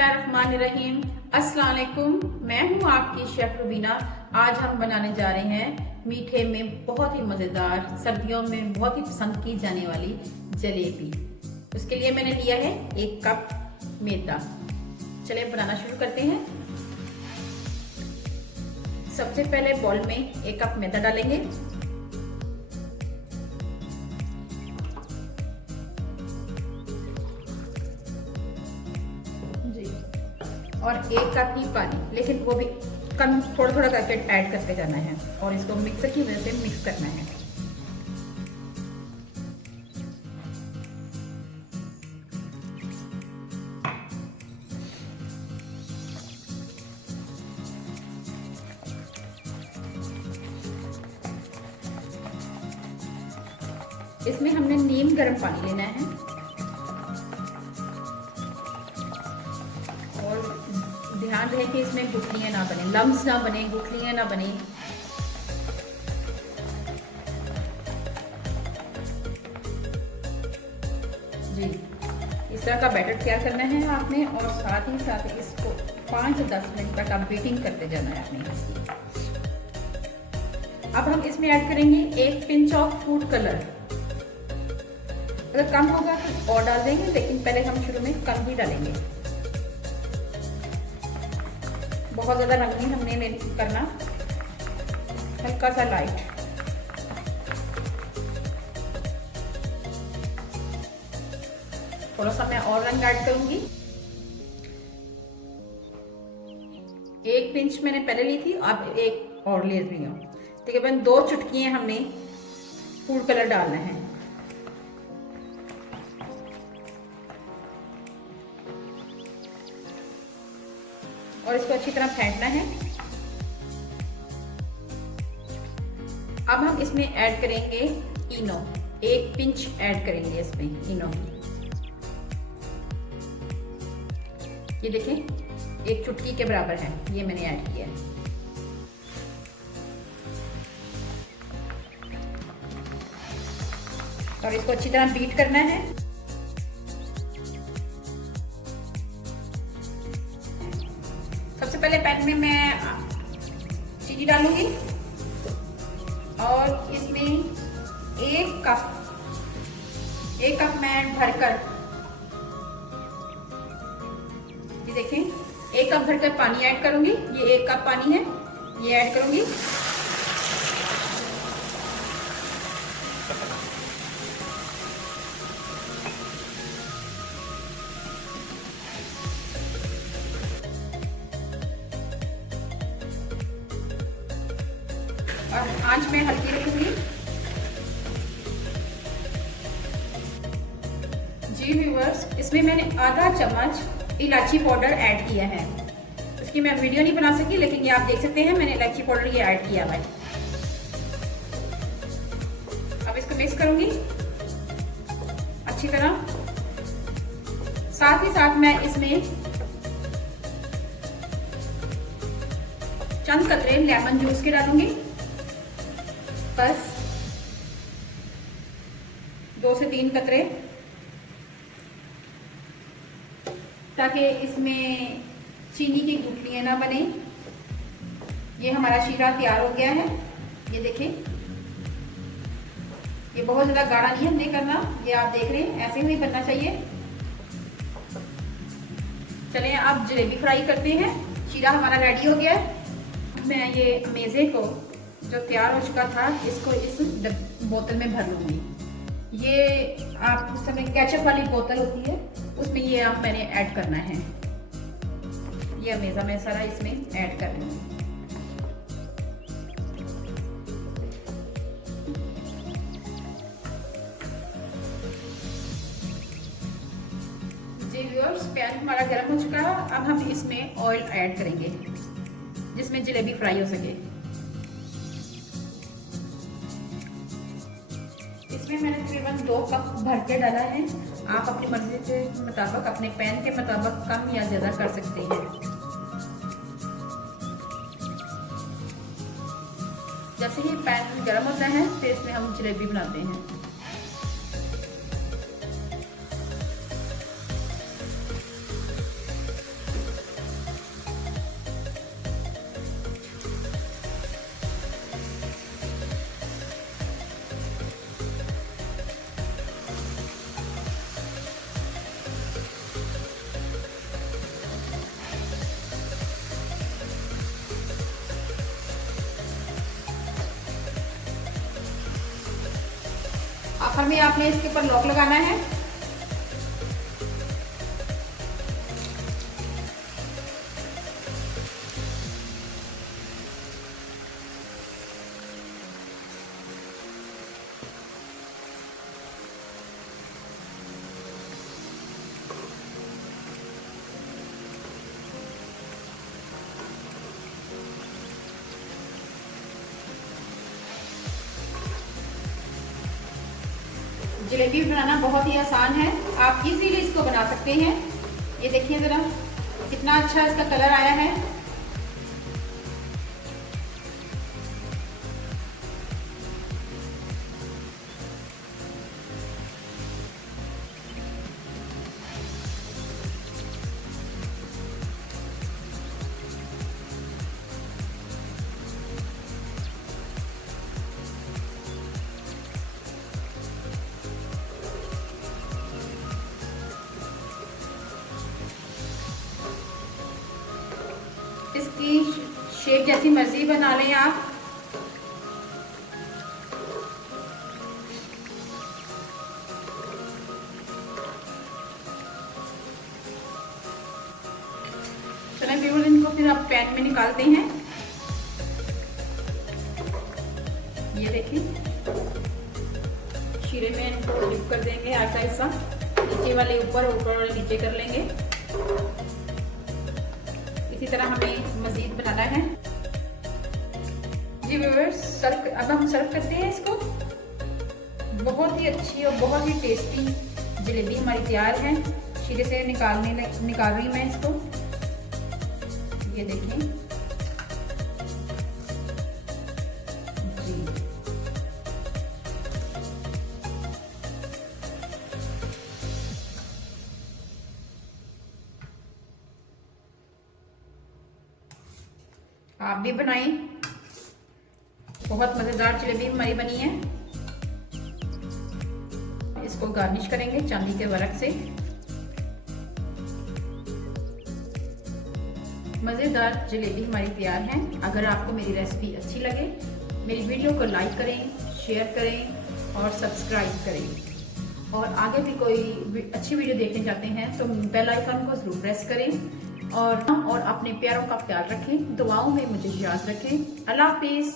बिस्मिल्लाहिर्रहमानिर्रहीम। अस्सलाम वालेकुम। मैं हूँ आपकी शेफ रुबीना। आज हम बनाने जा रहे हैं मीठे में बहुत ही मज़ेदार, सर्दियों में बहुत ही पसंद की जाने वाली जलेबी। उसके लिए मैंने लिया है 1 कप मैदा। चलिए बनाना शुरू करते हैं। सबसे पहले बाउल में 1 कप मैदा डालेंगे। और 1 कप ही पानी, लेकिन वो भी कम थोड़ा थोड़ा करके ऐड करते जाना है और इसको मिक्सर की वजह से मिक्स करना है। इसमें हमने नीम गर्म पानी लेना है और ध्यान रहे कि इसमें गुठलियां ना बने, लम्स ना बने, गुठलियां ना बने। जी, इस तरह का बैटर तैयार करना है आपने और साथ ही साथ इसको 5 से 10 मिनट तक आप बीटिंग करते जाना है अपनी इसकी। अब हम इसमें ऐड करेंगे 1 पिंच ऑफ फूड कलर। अगर कम होगा तो और डाल देंगे, लेकिन पहले हम शुरू में कम ही डालेंगे। बहुत ज्यादा रंगीन हमने नहीं करना, हल्का सा लाइट। थोड़ा सा मैं और रंग ऐड करूंगी। 1 पिंच मैंने पहले ली थी, अब 1 और ले रही हूँ। तकरीबन 2 चुटकियां हमने फूड कलर डालना है। और इसको अच्छी तरह फेंटना है। अब हम इसमें ऐड करेंगे इनो। 1 पिंच ऐड करेंगे इसमें इनो। ये देखें, 1 चुटकी के बराबर है, ये मैंने ऐड किया है। और इसको अच्छी तरह बीट करना है। सबसे पहले पैन में मैं चीनी डालूंगी और इसमें 1 कप मैं भरकर, ये देखें, 1 कप भरकर पानी ऐड करूंगी। ये 1 कप पानी है, ये ऐड करूंगी। और आंच में हल्की रखूंगी। जी व्यूअर्स, इसमें मैंने आधा चम्मच इलायची पाउडर ऐड किया है। इसकी मैं वीडियो नहीं बना सकी, लेकिन ये आप देख सकते हैं मैंने इलायची पाउडर ये ऐड किया है। अब इसको मिक्स करूंगी अच्छी तरह। साथ ही साथ मैं इसमें चंद कतरे लेमन जूस के डालूंगी, बस 2 से 3 कतरे, ताकि इसमें चीनी की गुठलियां ना बने। ये हमारा शीरा तैयार हो गया है। ये देखें, ये बहुत ज्यादा गाढ़ा नहीं हमने करना, ये आप देख रहे हैं ऐसे ही बनना चाहिए। चलें अब जलेबी फ्राई करते हैं। शीरा हमारा रेडी हो गया है। मैं ये मेज़े को जो तैयार हो चुका था, इसको इस बोतल में भर लूंगी। ये आप उस समय केचप वाली बोतल होती है, उसमें ये आप मैंने ऐड करना है। ये अमेज़ा मैं सारा इसमें ऐड कर लूंगी। जी व्यूअर्स, पैन हमारा गर्म हो चुका है। अब हम इसमें ऑयल ऐड करेंगे जिसमें जलेबी फ्राई हो सके। इसमें मैंने तकरीबन 2 कप भर के डाला है। आप अपनी मर्जी के मुताबिक, अपने पैन के मुताबिक कम या ज्यादा कर सकते हैं। जैसे ही पैन गर्म होता है, फिर इसमें हम जलेबी बनाते हैं। आखिर में आपने इसके ऊपर लॉक लगाना है। जलेबी बनाना बहुत ही आसान है, आप इजीली इसको बना सकते हैं। ये देखिए जरा कितना अच्छा इसका कलर आया है। इसकी शेप जैसी मर्जी बना लें आप। चलें व्यूअर्स, इनको फिर आप पैन में निकालते हैं। ये देखिए शीरे में इनको डिप कर देंगे, ऐसा ऐसा नीचे वाले ऊपर, ऊपर वाले नीचे कर लेंगे। इसी तरह हमें मजीद बनाना है। जी व्यूअर्स, अब हम सर्व करते हैं इसको। बहुत ही अच्छी और बहुत ही टेस्टी जलेबी हमारी तैयार है। शीरे से निकाल रही मैं इसको। ये देखिए जी, आप भी बनाएं। बहुत मजेदार जलेबी हमारी बनी है। इसको गार्निश करेंगे चांदी के वर्क से। मजेदार जलेबी हमारी तैयार है। अगर आपको मेरी रेसिपी अच्छी लगे, मेरी वीडियो को लाइक करें, शेयर करें और सब्सक्राइब करें। और आगे भी कोई अच्छी वीडियो देखने चाहते हैं तो बेल आइकन को जरूर प्रेस करें। और अपने प्यारों का ख्याल रखें, दुआओं में मुझे याद रखें। अल्लाह हाफिज।